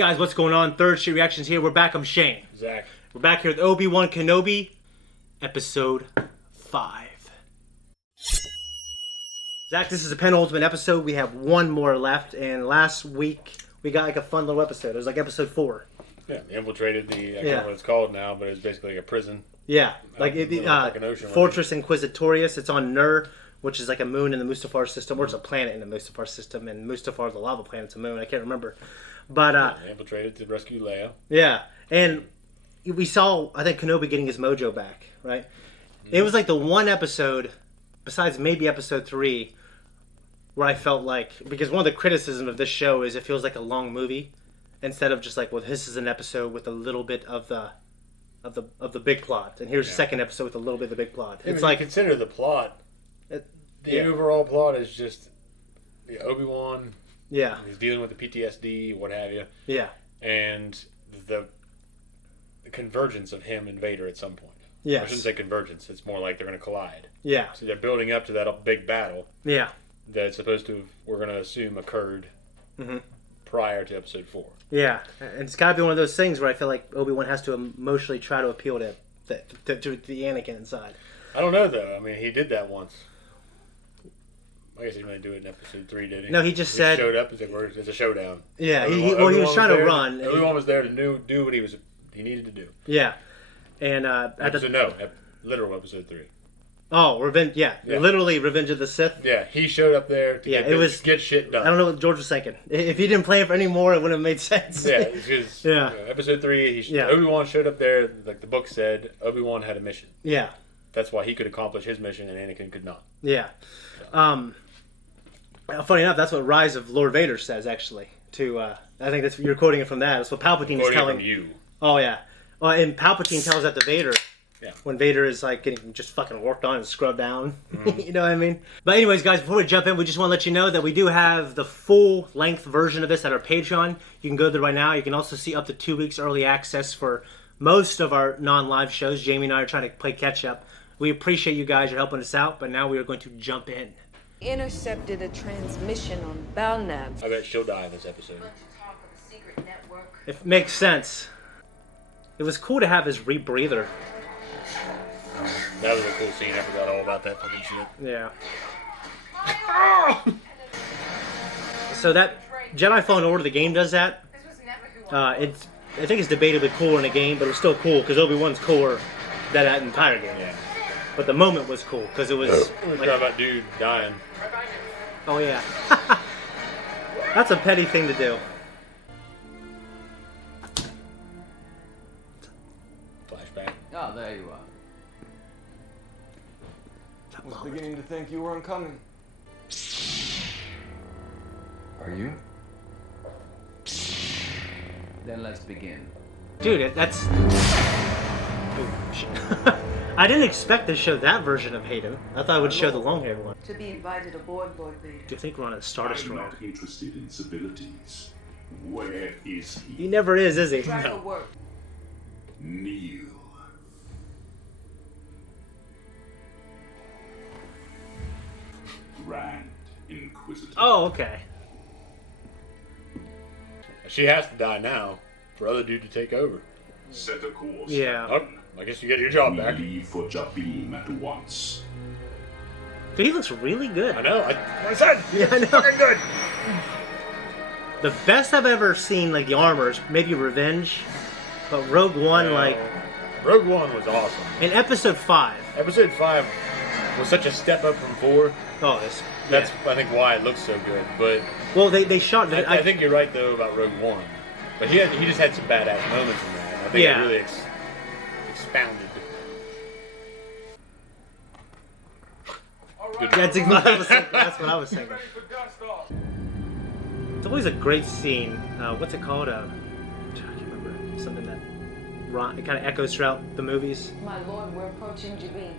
guys, what's going on? Third Street Reactions here. We're back. I'm Shane. Zakk. We're back here with Obi-Wan Kenobi, episode 5. Zakk, this is a penultimate episode. We have one more left, and last week we got like a fun little episode. It was like episode 4. Yeah, infiltrated the, I can't remember what it's called now, but it's basically like a prison. Yeah, like an ocean, Fortress Inquisitorius. It's on Nur, which is like a moon in the Mustafar system, or it's a planet in the Mustafar system, and Mustafar, the lava planet's a moon. I can't remember. But infiltrated to rescue Leia. Yeah, and we saw, I think, Kenobi getting his mojo back, right? Mm-hmm. It was like the one episode, besides maybe episode 3, where I felt like, because one of the criticisms of this show is it feels like a long movie, instead of just like, well, this is an episode with a little bit of the big plot, and here's the second episode with a little bit of the big plot. It's like, consider the plot. The overall plot is just the Obi-Wan. Yeah. He's dealing with the PTSD, what have you. Yeah. And the convergence of him and Vader at some point. Yes. I shouldn't say convergence. It's more like they're going to collide. Yeah. So they're building up to that big battle. Yeah. That it's supposed to, we're going to assume, occurred prior to episode 4. Yeah. And it's got to be one of those things where I feel like Obi-Wan has to emotionally try to appeal to the Anakin inside. I don't know, though. I mean, he did that once. I guess he didn't really do it in episode 3, did he? No, he just said... showed up. It's a showdown. Yeah, he was trying to run. Obi-Wan was there to do what he needed to do. Yeah. And literal episode 3. Oh, Revenge, yeah. Literally Revenge of the Sith. Yeah, he showed up there to get shit done. I don't know what George was thinking. If he didn't plan for any more, it wouldn't have made sense. Yeah, because episode 3, Obi-Wan showed up there, like the book said, Obi-Wan had a mission. Yeah. That's why he could accomplish his mission and Anakin could not. Yeah. So. Funny enough, that's what Rise of Lord Vader says, actually. I think you're quoting it from that. That's what Palpatine is telling from you. Oh, yeah. Well, and Palpatine tells that to Vader. Yeah. When Vader is like getting just fucking worked on and scrubbed down. You know what I mean? But anyways, guys, before we jump in, we just want to let you know that we do have the full-length version of this at our Patreon. You can go there right now. You can also see up to 2 weeks early access for most of our non-live shows. Jamie and I are trying to play catch-up. We appreciate you guys. You're helping us out, but now we are going to jump in. Intercepted a transmission on Balnab. I bet she'll die in this episode. It makes sense. It was cool to have his rebreather. That was a cool scene. I forgot all about that fucking shit. Yeah. So that Jedi Fallen Order, the game does that. I think it's debatably cooler in the game, but it was still cool because Obi-Wan's cooler than that entire game. Yeah. But the moment was cool because it was. We're talking about dude dying. Oh yeah. That's a petty thing to do. Flashback. Oh, there you are. I was beginning to think you weren't coming. Are you? Then let's begin. Dude, that's... Oh, shit. I didn't expect to show that version of Hayden. I thought I would show the long-haired one. To be invited aboard, Lord Vader. Do you think we're on a Star Destroyer? I'm not interested in civilities. Where is he? He never is he? Try to work. Kneel. Grand Inquisitor. Oh, okay. She has to die now for other dude to take over. Set a course. Yeah. Oh, I guess you get your job back. Leave for Jabim at once. Dude, he looks really good. I know. I said. Yeah, I know. Fucking good. The best I've ever seen, like the armor, is maybe Revenge, but Rogue One, Rogue One was awesome. in Episode 5. Episode 5 was such a step up from 4. Oh, That's I think why it looks so good. But well, they shot. I think you're right though about Rogue One. But he just had some badass moments in that. I think it really expounded. Good. That's exactly what I was thinking. It's always a great scene. What's it called? I can't remember. Something that it kind of echoes throughout the movies. My lord, we're approaching Jabin.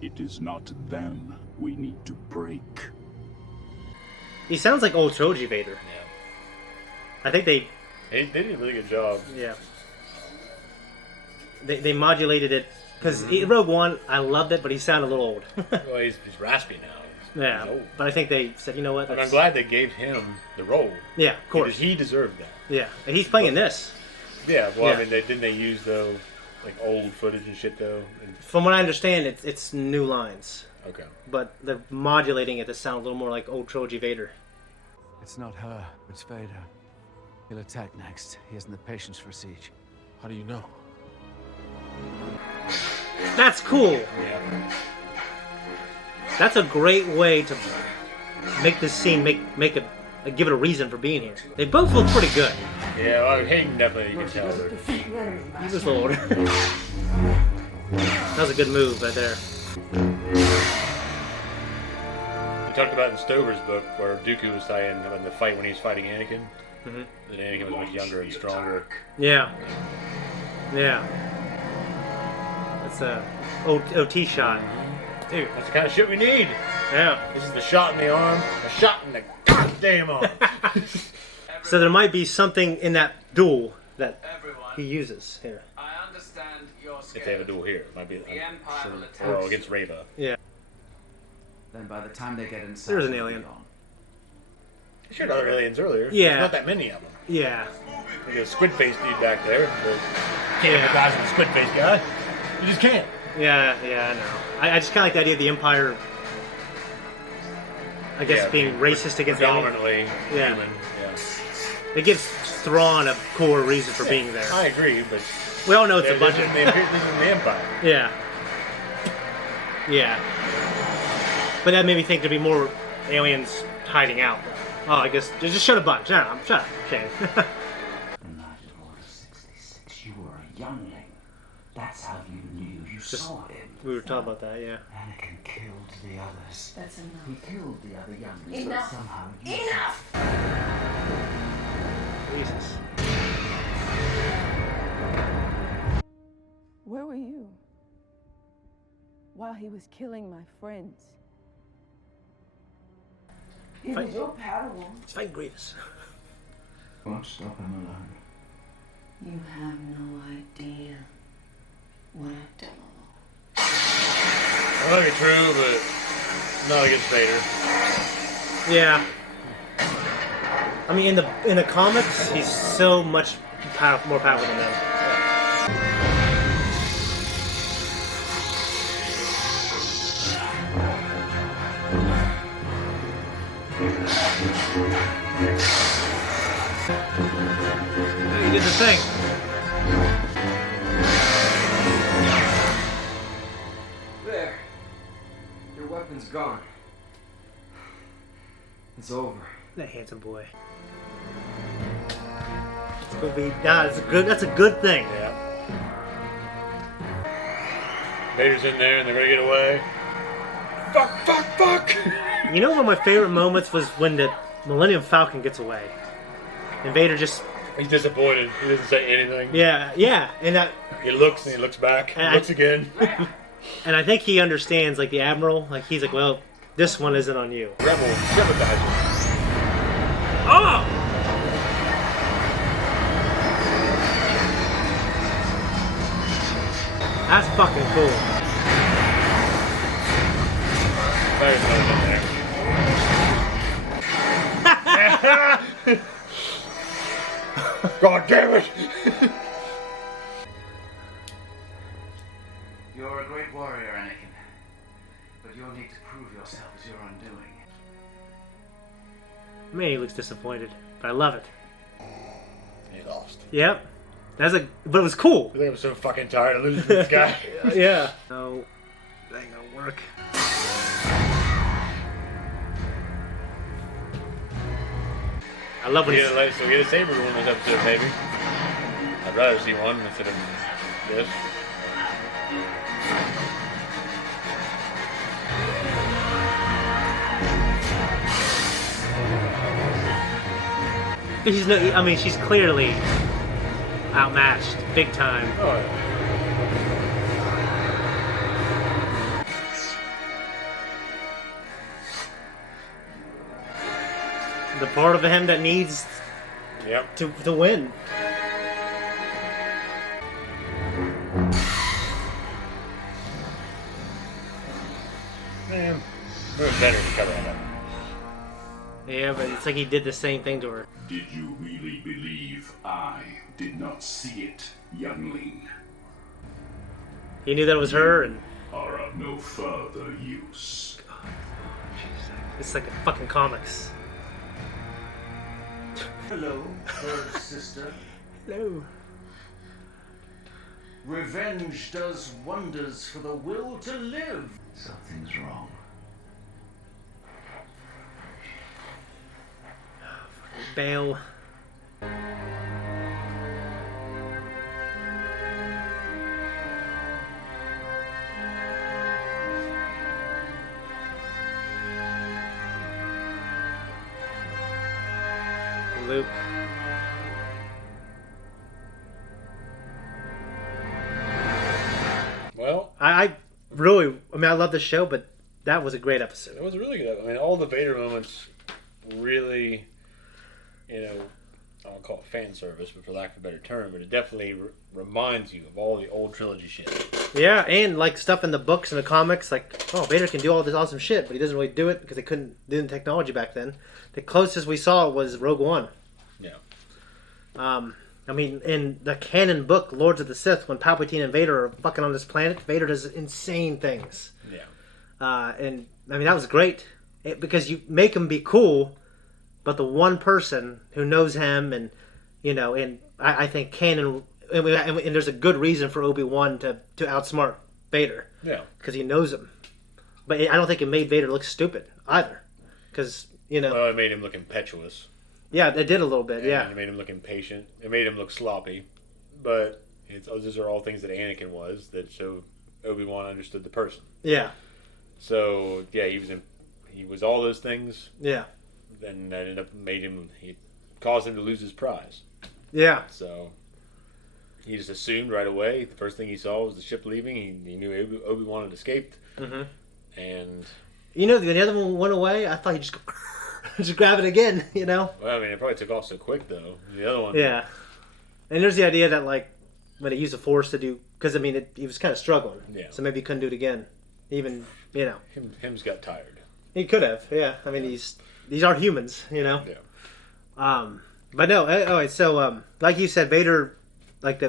It is not them we need to break. He sounds like old Troji Vader. Yeah. I think they did a really good job. Yeah. They modulated it because Rogue One, I loved it, but he sounded a little old. Well, he's raspy now. Yeah, No. but I think they said, you know what? And I'm glad they gave him the role. Yeah, of course. Because he deserved that. Yeah, and he's playing in this. Yeah, well, Yeah. I mean, didn't they use, though, like, old footage and shit, though? And, From what I understand, it's new lines, okay. but they're modulating it to sound a little more like old trilogy Vader. It's not her, it's Vader. He'll attack next. He hasn't the patience for siege. How do you know? That's cool. Yeah. That's a great way to make this scene make it give it a reason for being here. They both look pretty good. Yeah, well, Hayden definitely, you can tell. He's just a little older. That was a good move right there. We talked about in Stover's book where Dooku was saying in the fight when he was fighting Anakin, that Anakin was much younger and stronger. Yeah. Yeah. That's a OT shot. Dude, that's the kind of shit we need. Yeah. This is the shot in the arm, a shot in the goddamn arm. So there might be something in that duel that he uses here. I understand your If they have a duel here, it might be Empire will attack. or against Reva. Yeah. Then by the time they get inside, There's an we'll be alien. gone. You showed other aliens earlier. Yeah. There's not that many of them. Yeah. Like a squid face dude back there. The Yeah. guys with the squid face guy. You just can't. Yeah, I know. I just kind of like the idea of the Empire, I guess, Yeah, being racist against aliens. predominantly Yeah. human. Yeah. It gives Thrawn a core reason for being there. I agree, but We all know it's a this bunch is of... the Empire. Yeah. Yeah. But that made me think there'd be more aliens hiding out. Oh, I guess... Just shut a bunch. Shut up, Shane. The night of Order 66, you were a youngling. That's how you knew you saw him. We were talking about that, yeah. Anakin killed the others. That's enough. He killed the other younglings, Enough. but somehow you... Enough! Jesus. Where were you while he was killing my friends? He was your Padawan. It's fighting Grievous. Won't stop him alone. You have no idea what I've done alone. That might be true, but not against Vader. Yeah. I mean, in the comics, he's so much more powerful than them. He did the thing. There. Your weapon's gone. It's over. That handsome boy. It's gonna be. That's a good thing. Yeah. Vader's in there and they're gonna get away. Fuck! You know, one of my favorite moments was when the Millennium Falcon gets away, and Vader just. He's disappointed. He doesn't say anything. Yeah, and that. He looks and he looks back. And He looks again. And I think he understands, like the Admiral, like he's like, well, this one isn't on you. Rebel sabotage. Oh! That's fucking cool. Vader's not in there. God damn it! You're a great warrior, Anakin. But you'll need to prove yourself as your undoing. Man, he looks disappointed, but I love it. He lost. Yep. But it was cool. I think I'm so fucking tired of losing to this guy. Yeah. No, that ain't gonna work. I love when We he's... get a, so we get a saber one this episode, maybe. I'd rather see one instead of this. She's no, I mean, she's clearly outmatched, big time. Oh, yeah. The part of him that needs Yep. to win. Man. It was better to cover that up. Yeah, but it's like he did the same thing to her. Did you really believe I did not see it, youngling? He knew that it was her, and Are of no further use. it's like the fucking comics. Hello, third sister. Hello. Revenge does wonders for the will to live. Something's wrong. Bail. Luke. Well, I really, I mean, I love the show, but that was a great episode. it was really good. I mean, all the Vader moments really, I don't call it fan service, but for lack of a better term, but it definitely reminds you of all the old trilogy shit. Yeah, and like stuff in the books and the comics, like, oh, Vader can do all this awesome shit, but he doesn't really do it because they couldn't do the technology back then. The closest we saw was Rogue One. Yeah. I mean, in the canon book, Lords of the Sith, when Palpatine and Vader are fucking on this planet, Vader does insane things. Yeah. And, I mean, that was great. Because you make him be cool, but the one person who knows him, and, and I think canon... And there's a good reason for Obi-Wan to outsmart Vader. Yeah. Because he knows him. But I don't think it made Vader look stupid, either. Because, Well, it made him look impetuous. Yeah, it did a little bit, yeah. It made him look impatient. It made him look sloppy. But those are all things that Anakin was, so Obi-Wan understood the person. Yeah. So, yeah, he was all those things. Yeah. And that ended up caused him to lose his prize. Yeah. So, he just assumed right away, the first thing he saw was the ship leaving. He knew Obi-Wan had escaped. Mm-hmm. And... the other one went away. I thought he'd just go... just grab it again, Well, I mean, it probably took off so quick, though. The other one... Yeah. And there's the idea that, like, when he used the Force to do... Because, I mean, he was kind of struggling. Yeah. So maybe he couldn't do it again. Even, Him's got tired. He could have, yeah. I mean, these are humans, Yeah. But no, so, like you said, Vader, like,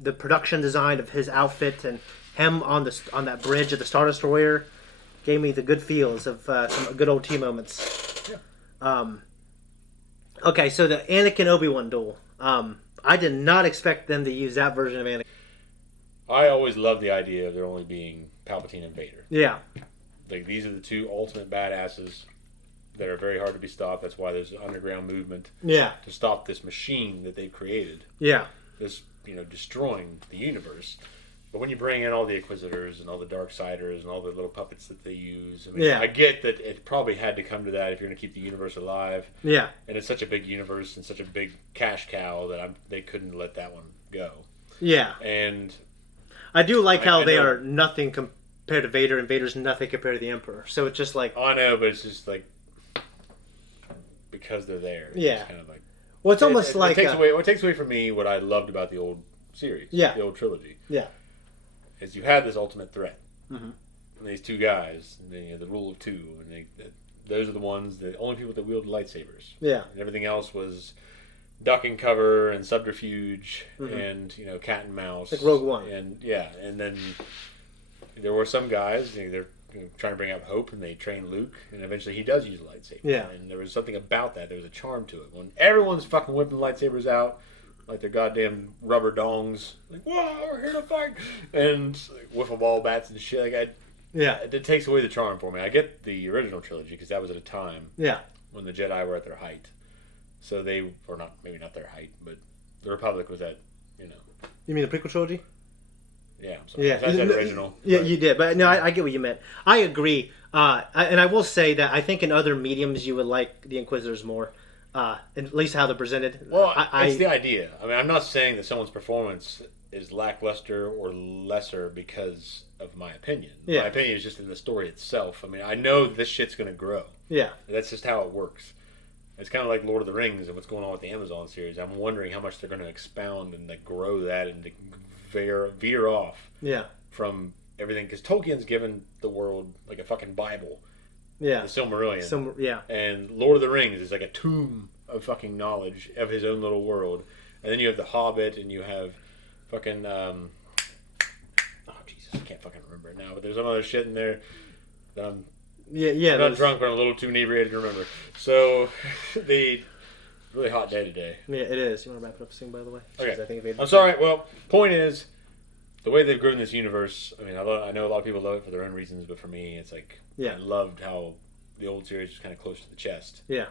the production design of his outfit and him on that bridge of the Star Destroyer gave me the good feels of some good old T moments. Yeah. Okay, so the Anakin Obi-Wan duel. I did not expect them to use that version of Anakin. I always loved the idea of there only being Palpatine and Vader. Yeah. Like, these are the two ultimate badasses that are very hard to be stopped. That's why there's an underground movement. Yeah. To stop this machine that they've created. Yeah. This, destroying the universe. But when you bring in all the Inquisitors and all the Darksiders and all the little puppets that they use, I mean, yeah. I get that it probably had to come to that if you're going to keep the universe alive. Yeah. And it's such a big universe and such a big cash cow that they couldn't let that one go. Yeah. And I do like how they are nothing compared to Vader, and Vader's nothing compared to the Emperor. So it's just like... I know, but it's just like... Because they're there. Yeah. It's kind of like... Well, it's almost like... It takes away from me what I loved about the old series. Yeah. The old trilogy. Yeah. Is you had this ultimate threat. Mm-hmm. And these two guys, the rule of two, and those are the only people that wield lightsabers. Yeah. And everything else was duck and cover and subterfuge and, cat and mouse. Like Rogue One. And, yeah, and then there were some guys, they're trying to bring up hope, and they train Luke, and eventually he does use a lightsaber. Yeah. And there was something about that. There was a charm to it. When everyone's fucking whipping lightsabers out, like they're goddamn rubber dongs, like, whoa, we're here to fight, and like, wiffle ball bats and shit. Like, it takes away the charm for me. I get the original trilogy because that was at a time when the Jedi were at their height. So they were maybe not their height, but the Republic was at, You mean the prequel trilogy? Yeah, I'm sorry. Yeah. I said original. Yeah, you did. But no, I get what you meant. I agree. And I will say that I think in other mediums you would like the Inquisitors more. At least how they're presented. Well, it's the idea. I mean, I'm not saying that someone's performance is lackluster or lesser because of my opinion. Yeah. My opinion is just in the story itself. I mean, I know this shit's going to grow. Yeah. That's just how it works. It's kind of like Lord of the Rings and what's going on with the Amazon series. I'm wondering how much they're going to expound and grow that and veer off from everything. Because Tolkien's given the world like a fucking Bible. Yeah. The Silmarillion. Yeah. And Lord of the Rings is like a tomb of fucking knowledge of his own little world. And then you have The Hobbit, and you have fucking Jesus, I can't fucking remember it now. But there's some other shit in there that I'm not drunk, but I'm a little too inebriated to remember. So the really hot day today. Yeah, it is. You want to wrap it up soon, by the way? Okay. I'm sorry. Well, point is, the way they've grown this universe. I mean, I know a lot of people love it for their own reasons, but for me, it's like I loved how the old series was kind of close to the chest. Yeah.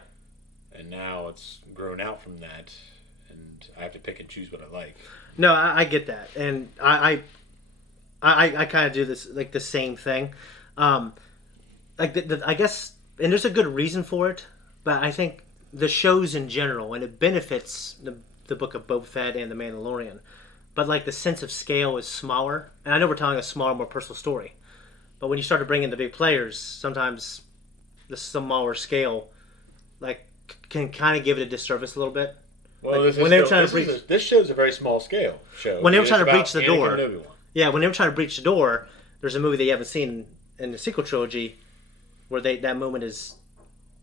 And now it's grown out from that, and I have to pick and choose what I like. No, I get that, and I kind of do this like the same thing. I guess, and there's a good reason for it, but I think the shows in general, and it benefits the Book of Boba Fett and the Mandalorian, but like the sense of scale is smaller, and I know we're telling a smaller, more personal story, but when you start to bring in the big players, sometimes the smaller scale like can kind of give it a disservice a little bit. Well, like, this show's a very small scale show. When they were trying to breach the door, when they were trying to breach the door, there's a movie that you haven't seen in the sequel trilogy where that moment is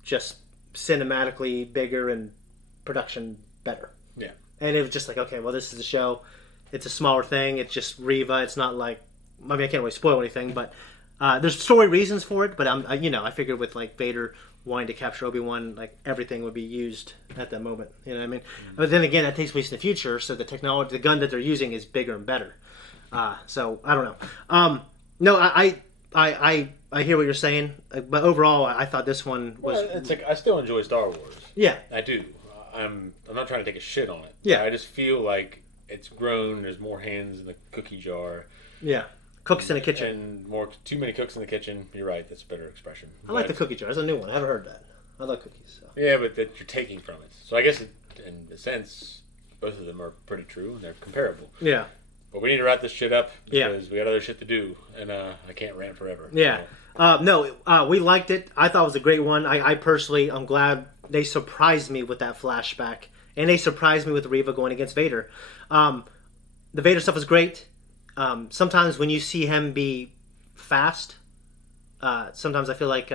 just cinematically bigger and production better. Yeah. And it was just like, okay, well, this is a show. It's a smaller thing. It's just Reva. It's not like, I mean, I can't really spoil anything, but there's story reasons for it. But I figured with like Vader wanting to capture Obi-Wan, like everything would be used at that moment. You know what I mean? Mm-hmm. But then again, that takes place in the future, so the technology, the gun that they're using is bigger and better. So I don't know. No, I hear what you're saying, but overall, I thought this one was. Well, it's like I still enjoy Star Wars. Yeah, I do. I'm not trying to take a shit on it. Yeah, I just feel like it's grown. There's more hands in the cookie jar. Yeah, cooks in the kitchen, and too many cooks in the kitchen. You're right. That's a better expression. I like the cookie jar. It's a new one. I haven't heard that. I love cookies. So. Yeah, but that you're taking from it. So I guess in a sense, both of them are pretty true and they're comparable. Yeah. But we need to wrap this shit up because we got other shit to do, and I can't rant forever. Yeah. So. We liked it. I thought it was a great one. I personally, I'm glad they surprised me with that flashback, and they surprised me with Reva going against Vader. The Vader stuff was great. Sometimes when you see him be fast, sometimes I feel like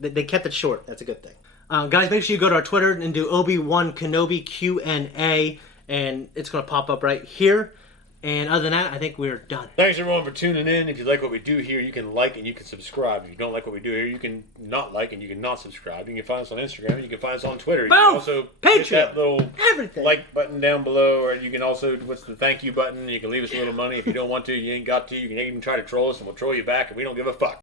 they kept it short. That's a good thing. Guys, make sure you go to our Twitter and do Obi-Wan Kenobi Q&A, and it's going to pop up right here. And other than that, I think we're done. Thanks, everyone, for tuning in. If you like what we do here, you can like and you can subscribe. If you don't like what we do here, you can not like and you can not subscribe. You can find us on Instagram and you can find us on Twitter. You can also hit that little like button down below, or you can also, what's the thank you button? You can leave us a little money. If you don't want to, you ain't got to. You can even try to troll us and we'll troll you back, and we don't give a fuck.